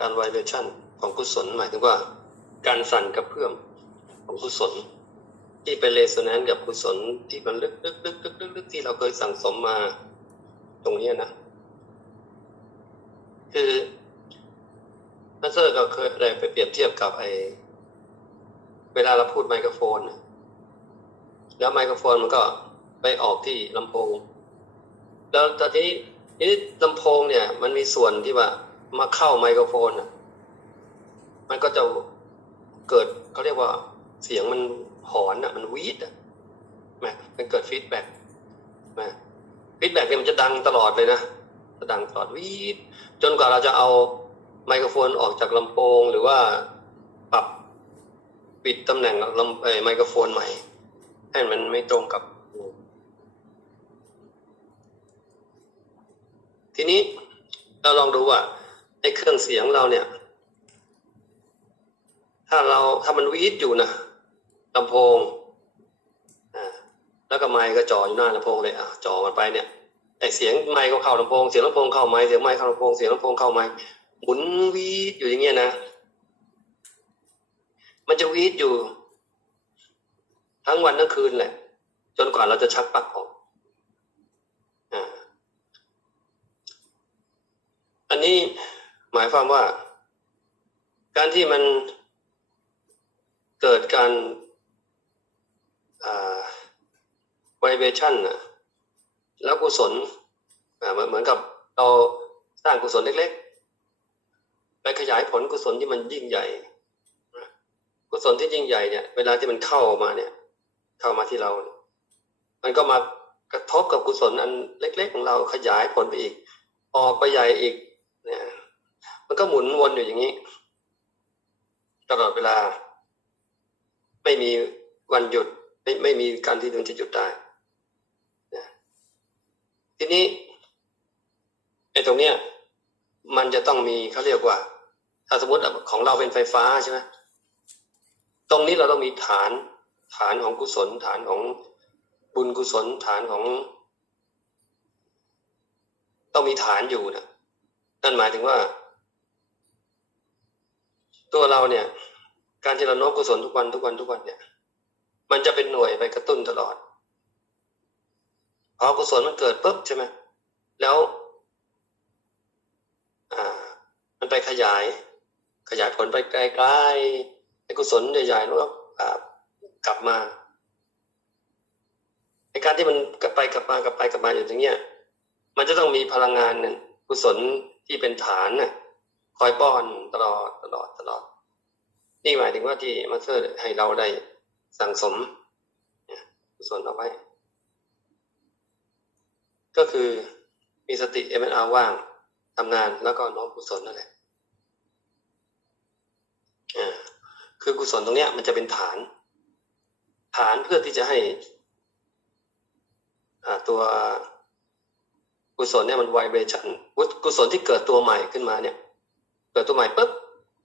การไวเบชั่นของกุศลหมายถึงว่า การสั่นกระเพื่อมของกุศล ที่เป็นเรโซแนนซ์กับกุศลที่มันลึกลึกลึกลึกลึกลึกที่เราเคยสั่งสมมาตรงนี้นะคือนัสเซอร์ก็เคยได้ไปเปรียบเทียบกับไอเวลาเราพูดไมโครโฟน แล้วไมโครโฟนมันก็ไปออกที่ลำโพง แล้วตอนนี้นี่ลำโพงเนี่ย มันมีส่วนที่ว่า มาเข้าไมโครโฟนอะ มันก็จะเกิดเขาเรียกว่าเสียงมันหอนอะ มันวีดอะแหมมันเกิดฟีดแบ็กนะฟีดแบ็กเนี่ยมันจะดังตลอดเลยนะจะดังตลอดวีดจนกว่าเราจะเอาไมโครโฟนออกจากลำโพงหรือว่าปรับปิดตำแหน่งลำเออไมโครโฟนใหม่ ให้มันไม่ตรงกับ ทีนี้เราลองดูว่า ไอ้เครื่องเสียงเราเนี่ย ถ้าเราถ้ามันวีดอยู่นะลำโพงอ่าแล้วก็ไมค์ก็จ่ออยู่หน้าลำโพงเลยอะจ่อมันไปเนี่ยไอ้เสียงไมค์ก็เข้าลำโพงเสียงลำโพงเข้าไมค์เสียงไมค์เข้าลำโพงเสียงลำโพงเข้าไมค์หมุนวีดอยู่อย่างเงี้ยนะ มันจะวีดอยู่ ทั้งวันทั้งคืนแหละ จนกว่าเราจะชักปลั๊กออกอ่า อันนี้ห มายความว่า การที่มันเกิดการไวเบชั่นนะแล้วกุศลเหมือนกับเราสร้างกุศลเล็กๆ ไปขยายผลกุศลที่มันยิ่งใหญ่ กุศลที่ยิ่งใหญ่เนี่ย เวลาที่มันเข้ามาเนี่ย เข้ามาที่เรา มันก็มากระทบกับกุศลอันเล็ก ๆ ของเราขยายผลไปอีก ออกไปใหญ่อีก มันก็หมุนวนอยู่อย่างนี้ ตลอดเวลา ไม่มีวันหยุด ไม่ไม่มีการที่มันจะหยุดได้นะทีนี้ไอ้ตรงเนี้ย มันจะต้องมีเขาเรียกว่า ถ้าสมมติของเราเป็นไฟฟ้าใช่ไหมตรงนี้เราต้องมีฐาน ฐานของกุศล ฐานของบุญกุศล ฐานของ ต้องมีฐานอยู่นะนั่นหมายถึงว่า ตัวเราเนี่ย การที่เราโน้มกุศลทุกวันทุกวันทุกวันเนี่ย มันจะเป็นหน่วยไปกระตุ้นตลอดพอกุศลมันเกิดปุ๊บใช่ไหมแล้ว อ่า มันไปขยาย ขยายผลไปไกลๆไอ้กุศลใหญ่ๆแล้วก็อ่ากลับมาไอ้การที่มันกลับไปกลับมากลับไปกลับมาอยู่ตรงเนี้ย มันจะต้องมีพลังงานหนึ่งกุศลที่เป็นฐานน่ะ คอยป้อนตลอดตลอดตลอด นี่หมายถึงว่าที่มาสเตอร์ให้เราได้สั่งสมเนี่ยกุศลเอาไว้ ก็คือมีสติเอ็มอาว่างทำงานแล้วก็น้อมกุศลนั่นแหละอ่าคือกุศลตรงเนี้ยมันจะเป็นฐาน ฐานเพื่อที่จะให้อ่าตัวกุศลเนี่ยมันไวเบชันกุศลที่เกิดตัวใหม่ขึ้นมาเนี่ย เกิดตัวใหม่ปุ๊บ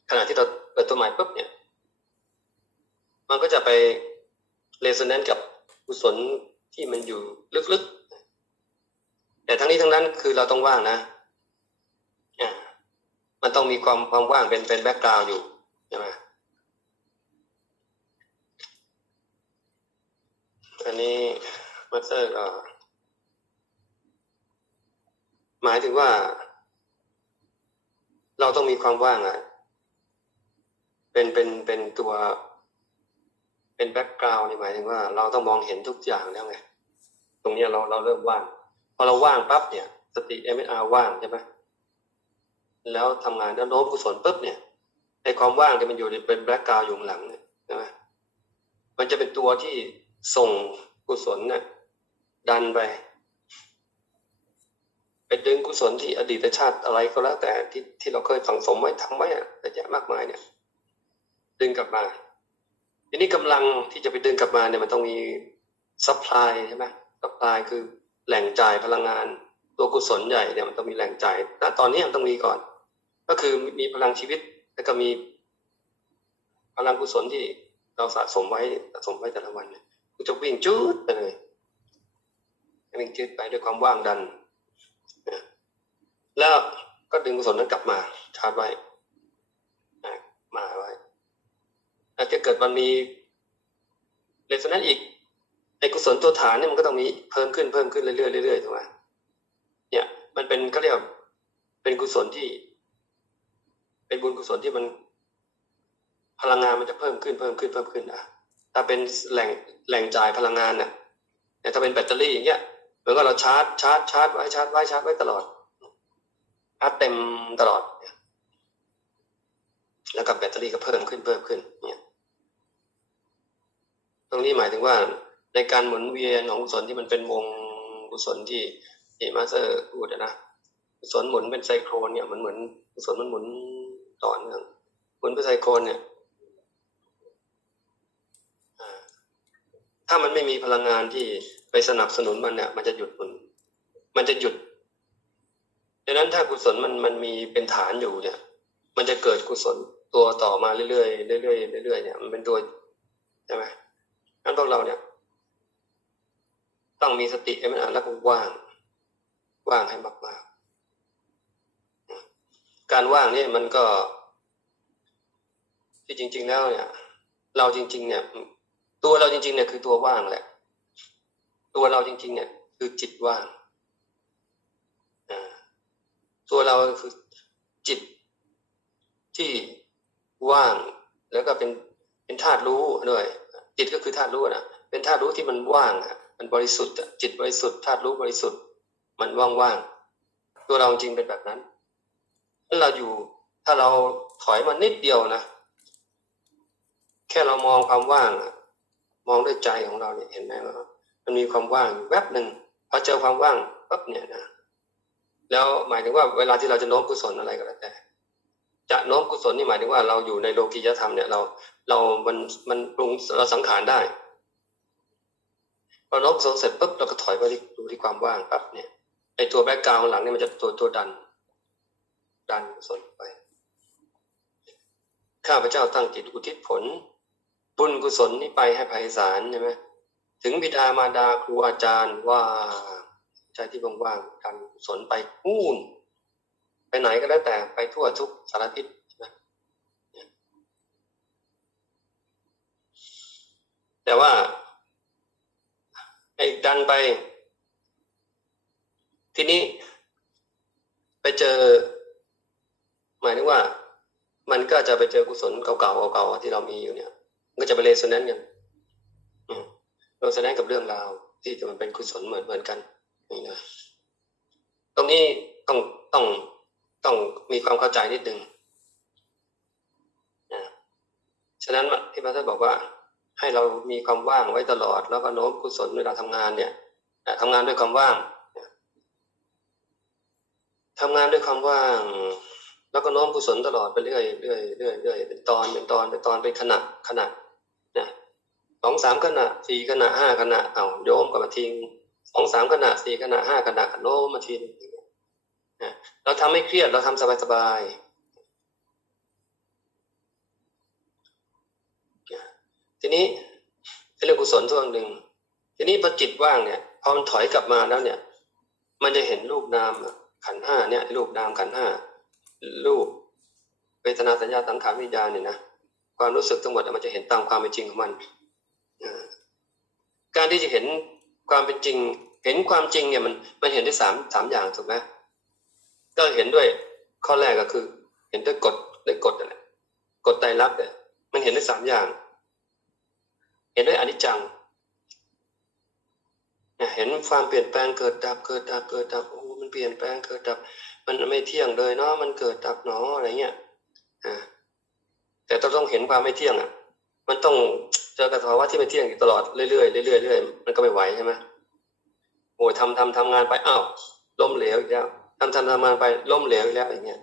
ขณะที่เราเกิดตัวใหม่ปุ๊บเนี่ย มันก็จะไปเรโซแนนซ์กับกุศลที่มันอยู่ลึกๆ แต่ทั้งนี้ทั้งนั้นคือเราต้องว่างนะอ่ามันต้องมีความความว่างเป็นเป็นแบ็กกราวด์อยู่ใช่ไหมอันนี้มาสเตอร์ก็หมายถึงว่า เราต้องมีความว่างอะ เป็นเป็นเป็นตัว เป็นแบ็กกราวน์นี่หมายถึงว่า เราต้องมองเห็นทุกอย่างแล้วไงตรงนี้เราเราเริ่มว่าง พอเราว่างปั๊บเนี่ย สติเอ็มอาว่างใช่ไหมแล้วทำงานแล้วโน้มกุศลปุ๊บเนี่ยไอความว่างที่มันอยู่เป็นแบ็กกราวน์อยู่หลังเนี่ยใช่ไหมมันจะเป็นตัวที่ส่งกุศลเนี่ยดันไป ดึงกุศลที่อดีตชาติอะไรก็แล้วแต่ที่ที่เราเคยสั่งสมไว้ทำไว้อะแต่เยอะมากมายเนี่ย ดึงกลับมา ทีนี้กำลังที่จะไปดึงกลับมาเนี่ยมันต้องมีซัพพลายใช่ไหมซัพพลายคือแหล่งจ่ายพลังงาน ตัวกุศลใหญ่เนี่ยมันต้องมีแหล่งจ่ายณตอนนี้มันต้องมีก่อน ก็คือมีพลังชีวิตแล้วก็มีพลังกุศลที่เราสะสมไว้สะสมไว้แต่ละวันเนี่ยจะวิ่งจุดไปเลยวิ่งจุดไปด้วยความว่างดัน แล้วก็ดึงกุศลนั้นกลับมาชาร์จไว้แล้วจะเกิดมันมีเรสนั้นอีกไอ้กุศลตัวฐานเนี่ยมันก็ต้องมีเพิ่มขึ้นเพิ่มขึ้นเรื่อยๆเรื่อยๆถูกไหมเนี่ยมันเป็นก็เรียกเป็นกุศลที่ เป็นบุญกุศลที่มันพลังงานมันจะเพิ่มขึ้นเพิ่มขึ้นเพิ่มขึ้นอะถ้าเป็นแหล่งแหล่งจ่ายพลังงานเนี่ยถ้าเป็นแบตเตอรี่อย่างเงี้ยเหมือนกับเราชาร์จชาร์จชาร์จไว้ชาร์จไว้ชาร์จไว้ตลอด ชาร์จเต็มตลอด แล้วกับแบตเตอรี่ก็เพิ่มขึ้นเพิ่มขึ้นเนี่ยตรงนี้หมายถึงว่าในการหมุนเวียนของกุศลที่มันเป็นวงกุศลที่ที่มาสเตอร์พูดนะกุศลหมุนเป็นไซโครนเนี่ยมันเหมือนกุศลมันหมุนต่อเนื่องหมุนเป็นไซโครนเนี่ยถ้ามันไม่มีพลังงานที่ไปสนับสนุนมันเนี่ย มันจะหยุดหมุนมันจะหยุด ดังนั้นถ้ากุศลมันมันมีเป็นฐานอยู่เนี่ย มันจะเกิดกุศลตัวต่อมาเรื่อยๆเรื่อยๆเรื่อยๆเนี่ยมันเป็นตัวใช่ไหมงั้นพวกเราเนี่ย ต้องมีสติให้มันอ่านแล้วก็ว่าง ว่างให้มากๆ การว่างนี่มันก็ ที่จริง ๆ แล้วเนี่ย เราจริง ๆ เนี่ย ตัวเราจริง ๆ เนี่ยคือตัวว่างแหละ ตัวเราจริง ๆ เนี่ย คือจิตว่าง ตัวเราคือจิตที่ว่างแล้วก็เป็นเป็นธาตุรู้ด้วย จิตก็คือธาตุรู้นะเป็นธาตุรู้ที่มันว่างอะมันบริสุทธิ์จิตบริสุทธิ์ธาตุรู้บริสุทธิ์ มันว่างๆตัวเราจริงเป็นแบบนั้นถ้าเราอยู่ถ้าเราถอยมานิดเดียวนะแค่เรามองความว่างอะมองด้วยใจของเราเนี่ยเห็นไหมว่ามันมีความว่างแวบหนึ่งพอเจอความว่างปั๊บเนี่ยนะ แล้วหมายถึงว่าเวลาที่เราจะโน้มกุศลอะไรก็แล้วแต่ จะโน้มกุศลนี่หมายถึงว่าเราอยู่ในโลกียธรรมเนี่ยเราเรามันมันปรุงเราสังขารได้พอโน้มกุศลเสร็จปุ๊บเราก็ถอยไปดูที่ความว่างปั๊บเนี่ยไอตัวแบ็กกราวหลังเนี่ยมันจะตัวตัวดัน ดันกุศลไปข้าพเจ้าตั้งจิตอุทิศผล บุญกุศลนี้ไปให้ไพศาลใช่ไหมถึงบิดามารดาครูอาจารย์ว่า ใจที่ว่างๆกันกุศลไปนู่น ไปไหนก็แล้วแต่ไปทั่วทุกสารทิศแต่ว่าไอ้ดันไป ทีนี้ ไปเจอ หมายถึงว่า มันก็จะไปเจอกุศลเก่าๆเก่าๆที่เรามีอยู่เนี่ย ก็จะไปเรสนนซ์กันเรสแนนซ์กับเรื่องราวที่จะมันเป็นกุศลเหมือนเหมือนกัน นี่นะตรงนี้ต้องต้องต้องมีความเข้าใจนิดนึงนะฉะนั้นที่พระท่านบอกว่า ให้เรามีความว่างไว้ตลอด แล้วก็โน้มกุศลเวลาทำงานเนี่ยทำงานด้วยความว่างทำงานด้วยความว่าง แล้วก็โน้มกุศลตลอดไปเรื่อยเรื่อยเรื่อยเรื่อยเป็นตอนเป็นตอนเป็นตอนเป็นขณะขณะนะสองสามขณะสี่ขณะห้าขณะเอาโยมกับมาทิ้ง สองสามขณะสี่ขณะห้าขณะโน้มมาทิ้งนเราทำไม่เครียดเราทำสบายสบายทีนี้เรื่องกุศลส่วนหนึ่งทีนี้พอจิตว่างเนี่ยพอมันถอยกลับมาแล้วเนี่ย มันจะเห็นรูปนามขันห้าเนี่ยรูปนามขันห้ารูปเวทนาสัญญาสังขารวิญญาณเนี่ยนะความรู้สึกทั้งหมดมันจะเห็นตามความเป็นจริงของมันการที่จะเห็น ความเป็นจริง เห็นความจริงเนี่ยมันมันเห็นได้สามสามอย่างถูกไหมก็เห็นด้วยข้อแรกก็คือ เห็นด้วยกฎด้วยกฎนั่นแหละกฎไตรลักษณ์เนี่ยมันเห็นได้สามอย่าง เห็นด้วยอนิจจังเห็นความเปลี่ยนแปลงเกิดดับเกิดดับเกิดดับโอ้มันเปลี่ยนแปลงเกิดดับ มันไม่เที่ยงเลยเนาะมันเกิดดับเนาะอะไรเงี้ยอ่าแต่เราต้องเห็นความไม่เที่ยงอะ มันต้อง เจอกับภาวะที่ไม่เที่ยงอยู่ตลอดเรื่อยๆเรื่อยๆเรื่อยๆมันก็ไม่ไหวใช่ไหมโอ้ยทำทำทำงานไปอ้าวล้มเหลวอีกแล้วทำทำทำงานไปล้มเหลวอีกแล้วอย่างเงี้ย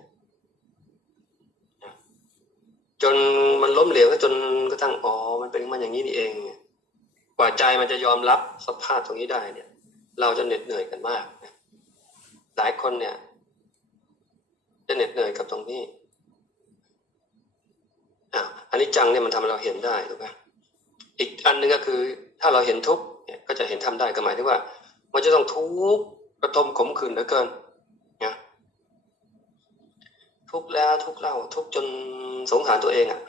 จนมันล้มเหลวก็จนกระทั่งอ๋อมันเป็นมันอย่างนี้นี่เองกว่าใจมันจะยอมรับสภาพตรงนี้ได้เนี่ย เราจะเหน็ดเหนื่อยกันมากหลายคนเนี่ย จะเหน็ดเหนื่อยกับตรงนี้อะอันนี้จังเนี่ยมันทำให้เราเห็นได้ถูกไหม อีกอันหนึ่งก็คือ ถ้าเราเห็นทุกเนี่ยก็จะเห็นทำได้ก็หมายถึงว่า มันจะต้องทุกข์กระทมขมขื่นเหลือเกินนี่ยทุกข์แล้วทุกข์เล่า ทุกข์จนสงสารตัวเองอะ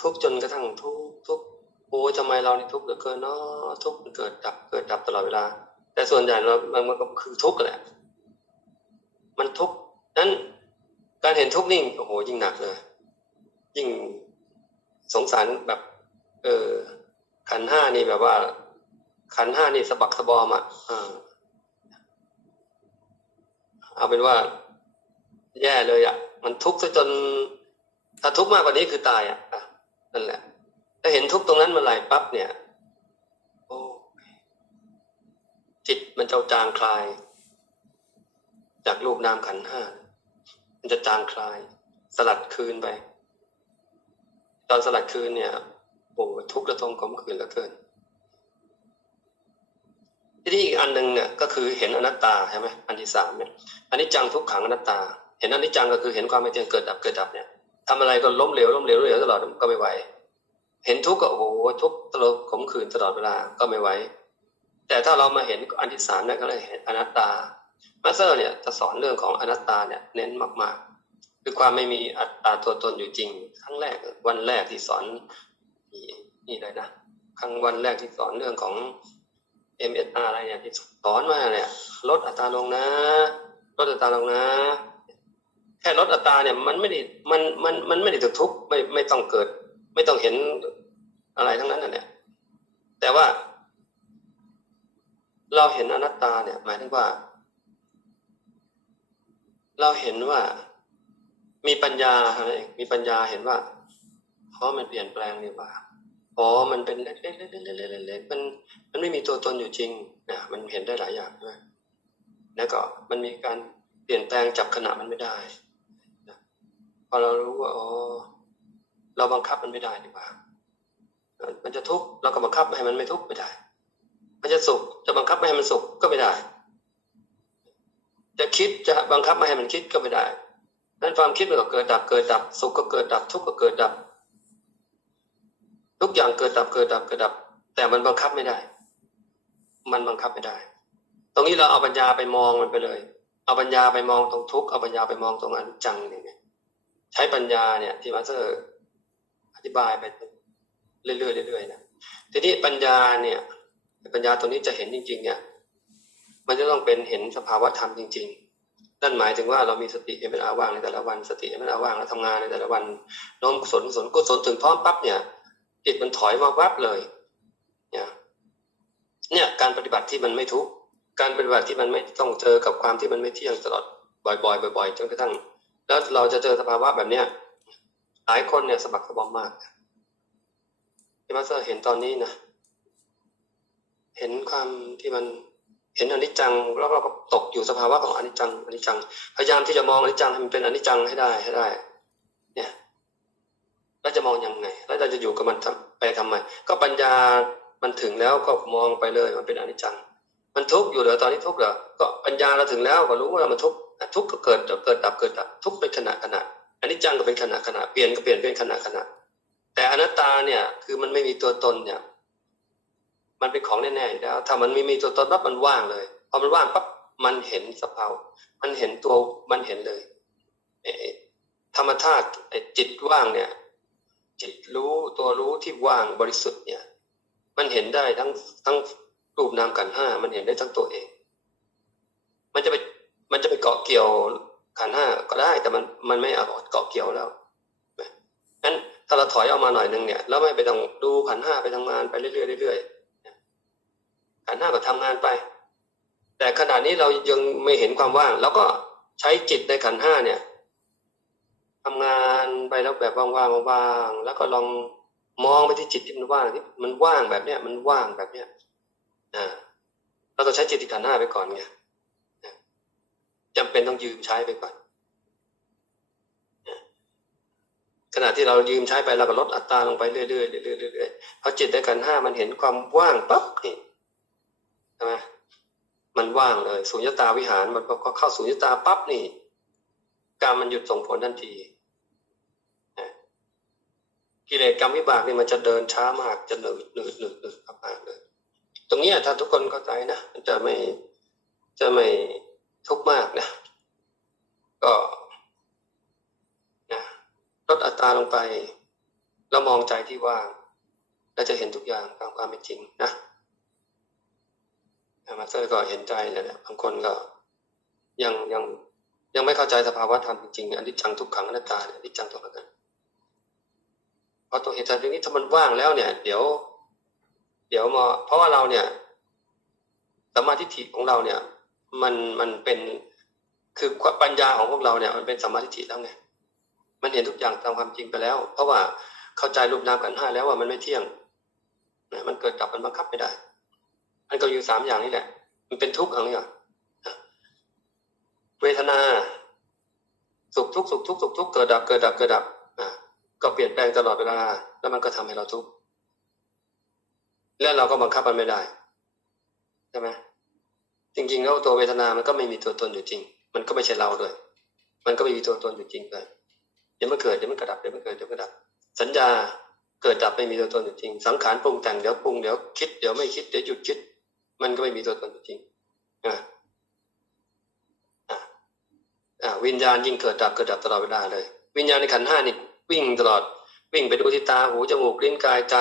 ทุกข์จนกระทั่งทุกข์ทุกข์โอ้ทำไมเรานี่ทุกข์เหลือเกินเนาะทุกข์เกิดดับเกิดดับตลอดเวลา แต่ส่วนใหญ่เรามันก็คือทุกข์แหละ มันทุกข์นั้นการเห็นทุกข์นี่โอ้โหยิ่งหนักเลยยิ่งสงสารแบบ เออ ขันห้านี่แบบว่า ขันห้านี่สะบักสะบอมอะเอาเป็นว่า แย่เลยอะ มันทุกข์ซะจน ถ้าทุกข์มากกว่านี้คือตายอะอะนั่นแหละถ้าเห็นทุกข์ตรงนั้นเมื่อไหร่ปั๊บเนี่ยโอ้จิตมันจะจางคลาย จากรูปนามขันห้ามันจะจางคลาย สลัดคืนไป ตอนสลัดคืนเนี่ย โอ้ทุกข์ระทมขมขื่นเหลือเกินทีนี้อีกอันหนึ่งเนี่ยก็คือเห็นอนัตตาใช่ไหมอันที่สามเนี่ยอันนี้จังทุกขังอนัตตา เห็นอันิจจังก็คือเห็นความไม่เที่ยงเกิดดับเกิดดับเนี่ยทำอะไรก็ล้มเหลวล้มเหลวล้มเหลวตลอดก็ไม่ไหว เห็นทุกข์ก็โอ้โหทุกข์ตลอดขมขื่นตลอดเวลาก็ไม่ไหวแต่ถ้าเรามาเห็นอันที่สามนั่นก็เลยเห็นอนัตตามาสเตอร์เนี่ยจะสอนเรื่องของอนัตตาเนี่ยเน้นมากๆ คือความไม่มีอัตตาตัวตนอยู่จริงครั้งแรกวันแรกที่สอน นี่เลยนะครั้งวันแรกที่สอนเรื่องของ MSR อะไรเนี่ยที่สอนมาเนี่ย ลดอัตราลงนะ ลดอัตราลงนะ แค่ลดอัตราเนี่ย มันไม่ได้มันมันมันไม่ได้ถึงทุกข์ไม่ไม่ต้องเกิด ไม่ต้องเห็นอะไรทั้งนั้นนะเนี่ย แต่ว่า เราเห็นอนัตตาเนี่ย หมายถึงว่า เราเห็นว่ามีปัญญาอะไรมีปัญญาเห็นว่าเพราะมันเปลี่ยนแปลงนี่ว่า อ๋อ มันเป็นเล็กๆเล็กๆเล็กมัน มันไม่มีตัวตนอยู่จริงนะมันเห็นได้หลายอย่างใช่ไหมแล้วก็มันมีการเปลี่ยนแปลงจับขณะมันไม่ได้นะพอเรารู้ว่าอ๋อเราบังคับมันไม่ได้ดีกว่า มันจะทุกข์เราก็บังคับไม่ให้มันไม่ทุกข์ไม่ได้ มันจะสุขจะบังคับไม่ให้มันสุขก็ไม่ได้ จะคิดจะบังคับไม่ให้มันคิดก็ไม่ได้นั้นความคิดมันก็เกิดดับเกิดดับ สุขก็เกิดดับทุกข์ก็เกิดดับ ทุกอย่างเกิดดับเกิดดับเกิดดับ แต่มันบังคับไม่ได้ มันบังคับไม่ได้ ตรงนี้เราเอาปัญญาไปมองมันไปเลย เอาปัญญาไปมองตรงทุกเอาปัญญาไปมองตรงอนิจจังเนี่ยใช้ปัญญาเนี่ย ที่มาสเตอร์อธิบายไปเรื่อยๆเรื่อยๆนะทีนี้ปัญญาเนี่ย ปัญญาตรงนี้จะเห็นจริง ๆ เนี่ย มันจะต้องเป็นเห็นสภาวะธรรมจริง ๆนั่นหมายถึงว่าเรามีสติเป็นเวลาว่างในแต่ละวันสติเป็นเวลาว่างแล้วทำงานในแต่ละวันน้อมกุศลกุศลกุศลถึงพร้อมปั๊บเนี่ย จิตมันถอยมาวับเลย เนี่ยเนี่ยการปฏิบัติที่มันไม่ทุกข์การปฏิบัติที่มันไม่ต้องเจอกับความที่มันไม่เที่ยงตลอดบ่อยๆบ่อยๆจนกระทั่ง แล้วเราจะเจอสภาวะแบบเนี้ยหลายคนเนี่ยสะบักสะบอมมากที่มาสเตอร์เห็นตอนนี้นะเห็นความที่มันเห็นอนิจจังแล้วเราก็ตกอยู่สภาวะของอนิจจังอนิจจัง พยายามที่จะมองอนิจจังให้มันเป็นอนิจจังให้ได้ให้ได้ เนี่ย แล้วจะมองยังไง แล้วเราจะอยู่กับมันไปทำไม ก็ปัญญามันถึงแล้วก็มองไปเลยมันเป็นอนิจจัง มันทุกข์อยู่เหรอตอนนี้ทุกข์เหรอ ก็ปัญญาเราถึงแล้วก็รู้ว่ามันทุกข์ทุกข์ก็เกิดเกิดดับเกิดดับทุกข์เป็นขณะขณะอนิจจังก็เป็นขณะขณะเปลี่ยนก็เปลี่ยนเป็นขณะขณะแต่อนัตตาเนี่ยคือมันไม่มีตัวตนเนี่ย มันเป็นของแน่ๆอยู่แล้ว ถ้ามันไม่มีตัวตนปั๊บมันว่างเลยพอมันว่างปั๊บมันเห็นสภาวมันเห็นตัวมันเห็นเลยธรรมธาตุจิตว่างเนี่ย จิตรู้ตัวรู้ที่ว่างบริสุทธิ์เนี่ย มันเห็นได้ทั้งทั้งรูปนามกันห้ามันเห็นได้ทั้งตัวเอง มันจะไปมันจะไปเกาะเกี่ยวขันห้าก็ได้ แต่มันมันไม่เอาเกาะเกี่ยวแล้วงั้นถ้าเราถอยออกมาหน่อยนึงเนี่ยแล้วไม่ไปต้องดูขันห้าไปทำงานไปเรื่อยๆเรื่อยๆขันห้าก็ทำงานไป แต่ขณะนี้เรายังไม่เห็นความว่าง แล้วก็ใช้จิตในขันห้าเนี่ย ไปแล้วแบบว่างๆว่างๆแล้วก็ลองมองไปที่จิตที่มันว่างที่มันว่างแบบเนี้ยมันว่างแบบเนี้ยอ่าเราต้องใช้จิตที่ขันห้าไปก่อนไงจำเป็นต้องยืมใช้ไปก่อนขณะที่เรายืมใช้ไปเราก็ลดอัตราลงไปเรื่อยๆเรื่อยๆเรื่อยๆพอจิตในขันห้ามันเห็นความว่างปั๊บนี่ใช่ไหมมันว่างเลยสุญญตาวิหารมันก็เข้าสุญญตาปั๊บนี่ การมันหยุดส่งผลทันที กิเลสกรรมวิบากเนี่ยมันจะเดินช้ามากจะหนืดหนืดหนืดหนืดมากเลยตรงนี้ถ้าทุกคนเข้าใจนะมันจะไม่จะไม่ทุกข์มากนะก็นะลดอัตราลงไป แล้วมองใจที่ว่างเราจะเห็นทุกอย่างตามความเป็นจริงนะมาสเตอร์ก็เห็นใจแหละบางคนก็ยังยังยังไม่เข้าใจสภาวะธรรมจริงๆอนิจจังทุกขังอนัตตาเนี่ยอนิจจังทุกขังนัตตาเพราะตัวเหตุการณ์ตรงนี้ถ้ามันว่างแล้วเนี่ย เดี๋ยว เดี๋ยวมาเพราะว่าเราเนี่ยสมมาธิฐิของเราเนี่ย มันมันเป็นคือปัญญาของพวกเราเนี่ย มันเป็นสมมาธิฐิแล้วไงมันเห็นทุกอย่างตามความจริงไปแล้ว เพราะว่าเข้าใจรูปนามกันห้าแล้วว่ามันไม่เที่ยงนะมันเกิดดับมันบังคับไม่ได้มันก็อยู่สามอย่างนี่แหละ มันเป็นทุกข์อะไรอะเวทนา สุขทุกข์สุขทุกข์สุขทุกข์เกิดดับเกิดดับเกิดดับอ่า ก็เปลี่ยนแปลงตลอดเวลา แล้วมันก็ทำให้เราทุกข์และเราก็บังคับมันไม่ได้ใช่ไหมจริงๆแล้วตัวเวทนา มันก็ไม่มีตัวตนอยู่จริง มันก็ไม่ใช่เราด้วย มันก็ไม่มีตัวตนอยู่จริงเลยเดี๋ยวมันเกิดเดี๋ยวมันกระดับเดี๋ยวมันเกิดเดี๋ยวมันกระดับ สัญญาเกิดดับไม่มีตัวตนอยู่จริง สังขารปรุงแต่งเดี๋ยวปรุงเดี๋ยวคิดเดี๋ยวไม่คิดเดี๋ยวหยุดคิด มันก็ไม่มีตัวตนอยู่จริงอ่าอ่าวิญญาณยิ่งเกิดดับเกิดดับตลอดเวลาเลย วิญญาณในขันห้านี่ วิ่งตลอดวิ่งไปดูที่ตาหูจมูกลิ้นกายใจ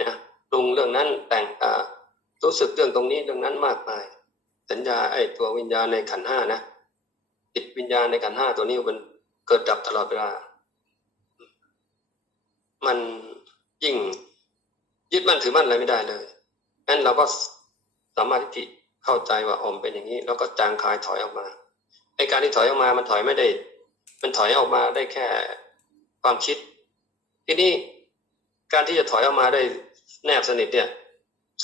นะปรุงเรื่องนั้นแต่งอ่ารู้สึกเรื่องตรงนี้เรื่องนั้นมากมาย สัญญาไอ้ตัววิญญาณในขันห้านะจิตวิญญาณในขันห้าตัวนี้มันเกิดดับตลอดเวลา มันยิ่งยึดมั่นถือมั่นอะไรไม่ได้เลยงั้นเราก็สามารถที่เข้าใจว่าอมเป็นอย่างนี้ แล้วก็จางคายถอยออกมาไอการที่ถอยออกมามันถอยไม่ได้ มันถอยออกมาได้แค่ ความคิด ทีนี้การที่จะถอยออกมาได้แนบสนิทเนี่ย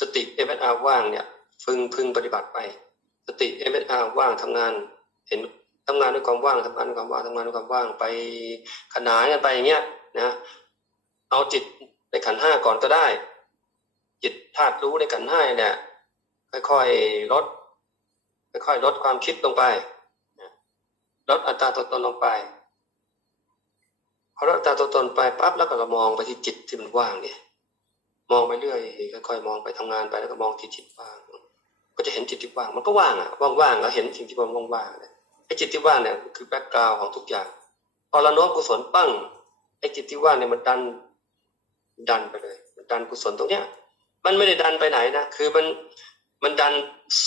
สติเอฟเออาว่างเนี่ยพึงพึงปฏิบัติไป สติเอฟเออาว่างทำงาน เห็นทำงานด้วยความว่างทำงานด้วยความว่างทำงานด้วยความว่างไปขนานกันไปอย่างเงี้ยนะเอาจิตในขันห้าก่อนก็ได้ จิตธาตุรู้ในขันห้าเนี่ยค่อยๆลดค่อยๆลดความคิดลงไปลดอัตราตัวตนลงไป พอลดอัตาตัวตนไปปั๊บแล้วก็เรามองไปที่จิตที่มันว่างเนี่ยมองไปเรื่อยค่อยๆมองไปทำงานไปแล้วก็มองที่จิตว่าง ก็จะเห็นจิตที่ว่างมันก็ว่างอะว่างๆแล้วเห็นสิ่งที่มันว่างๆเนี่ยไอ้จิตที่ว่างเนี่ยคือแบ็กกราวของทุกอย่าง พอเราโน้มกุศลปั้งไอ้จิตที่ว่างเนี่ยมันดันดันไปเลย มันดันกุศลตรงเนี้ย มันไม่ได้ดันไปไหนนะคือมันมันดัน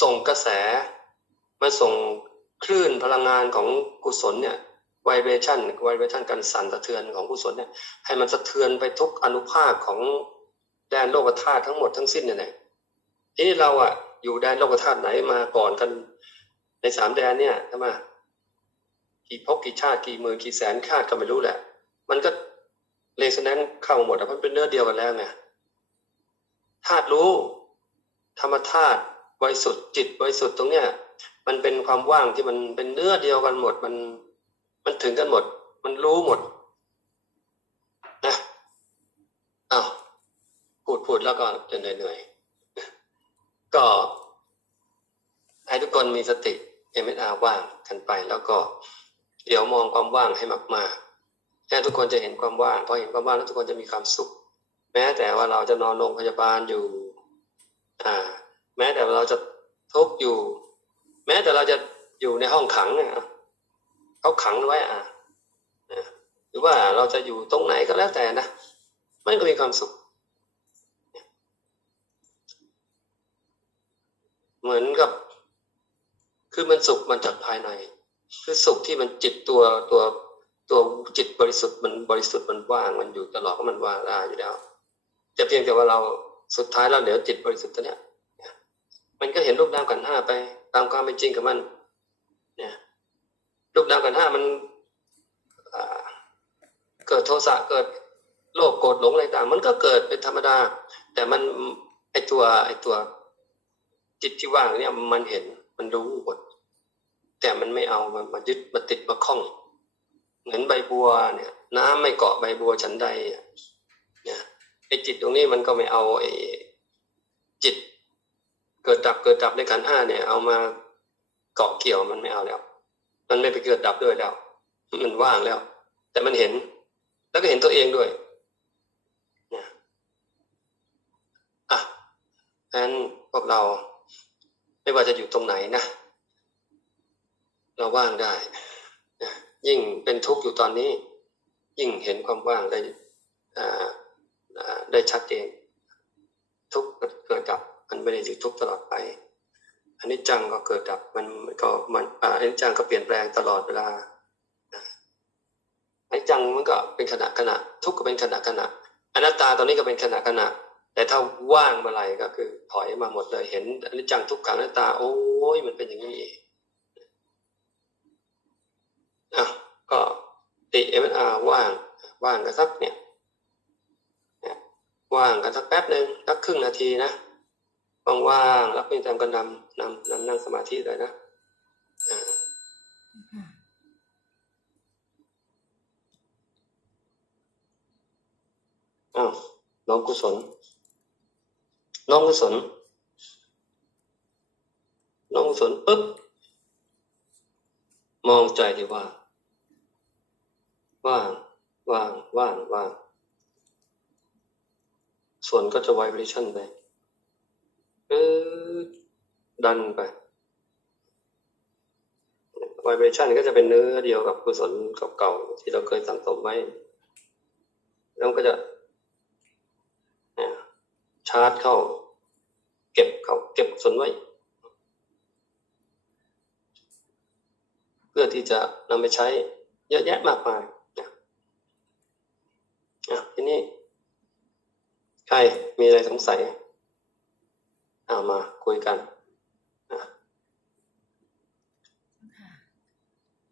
ส่งกระแส มันส่งคลื่นพลังงานของกุศลเนี่ย ไวเบชั่นไวเบชั่นการสั่นสะเทือนของกุศลเนี่ยให้มันสะเทือนไปทุกอนุภาคของแดนโลกธาตุทั้งหมดทั้งสิ้นเนี่ยทีนี้เราอะอยู่แดนโลกธาตุไหนมาก่อนกันในสามแดนเนี่ยใช่ไหมกี่พบกี่ชาติกี่หมื่นกี่แสนชาติก็ไม่รู้แหละ มันก็เลสนั้นเข้าหมดแต่มันเป็นเนื้อเดียวกันแล้วไงธาตุรู้ ธรรมธาตุบริสุทธิ์จิตบริสุทธิ์ตรงเนี้ย มันเป็นความว่างที่มันเป็นเนื้อเดียวกันหมดมัน มันถึงกันหมด มันรู้หมด นะอ้าวพูดพูดแล้วก็จะเหนื่อยๆก็ให้ทุกคนมีสติเอ็มเออาว่างกันไป แล้วก็ เดี๋ยวมองความว่างให้มากๆแค่ทุกคนจะเห็นความว่างพอเห็นความว่างแล้วทุกคนจะมีความสุข แม้แต่ว่าเราจะนอนโรงพยาบาลอยู่ อ่า แม้แต่เราจะทุกอยู่ แม้แต่เราจะอยู่ในห้องขังเนี่ย เขาขังไว้อะหรือว่าเราจะอยู่ตรงไหนก็แล้วแต่นะมันก็มีความสุข เหมือนกับ คือมันสุขมันจากภายใน คือสุขที่มันจิตตัวตัวตัวจิตบริสุทธิ์มันบริสุทธิ์มันว่างมันอยู่ตลอดก็มันว่างได้อยู่แล้วจะเพียงแต่ว่าเราสุดท้ายแล้วเดี๋ยวจิตบริสุทธิ์ตัวเนี้ยมันก็เห็นรูปนามกันห้าไป ตามความเป็นจริงของมัน รูปนามกันห้ามันเกิดโทสะเกิดโลภโกรธหลงอะไรต่าง มันก็เกิดเป็นธรรมดา แต่มันไอตัวไอตัว จิตที่ว่างเนี่ยมันเห็นมันรู้หมดแต่มันไม่เอามันมายึดมาติดมาคล้อง เหมือนใบบัวเนี่ย น้ำไม่เกาะใบบัวฉันใดเนี่ยไอจิตตรงนี้มันก็ไม่เอาไอจิต เกิดดับเกิดดับในขันห้าเนี่ย เอามาเกาะเกี่ยวมันไม่เอาแล้ว มันไม่ไปเกิดดับด้วยแล้ว มันว่างแล้ว แต่มันเห็น แล้วก็เห็นตัวเองด้วยนี่ยอะงั้นพวกเราไม่ว่าจะอยู่ตรงไหนนะเราว่างได้ยิ่งเป็นทุกข์อยู่ตอนนี้ ยิ่งเห็นความว่างได้ได้ชัดเจนทุกข์เกิดดับมันไม่ได้อยู่ทุกข์ตลอดไป อันนี้จังก็เกิดดับมันมันก็มันอันนี้จังก็เปลี่ยนแปลงตลอดเวลาอันนี้จังมันก็เป็นขณะขณะ ทุกข์ก็เป็นขณะขณะอนัตตาตอนนี้ก็เป็นขณะขณะ แต่ถ้าว่างเมื่อไหร่ก็คือ ถอยมาหมดเลยเห็นอันิจจังทุกขังอนัตตา โอ้ยมันเป็นอย่างนี้เองอะก็ติเอ็มอาว่างว่างกันสักเนี่ยว่างกันสักแป๊บหนึ่งสักครึ่งนาทีนะ ว่างๆแล้วเป็นตามกันนำนำนำนั่งสมาธิเลยนะอ่าค่ะอ้าวน้องกุศล น้องกุศล น้องกุศลปุ๊บ มองใจดีว่า ว่าง ว่าง ว่าง ว่าง ส่วนก็จะไวเบรชั่นไปเออ ดันไปไวเบรชั่นก็จะเป็นเนื้อเดียวกับกุศลเก่าๆที่เราเคยสั่งสมไว้ แล้วก็จะชาร์จเข้า เก็บเขาเก็บส่วนไว้ เพื่อที่จะนำไปใช้เยอะแยะมากมายนะอะทีนี้ ใครมีอะไรสงสัยอ่ามาคุยกัน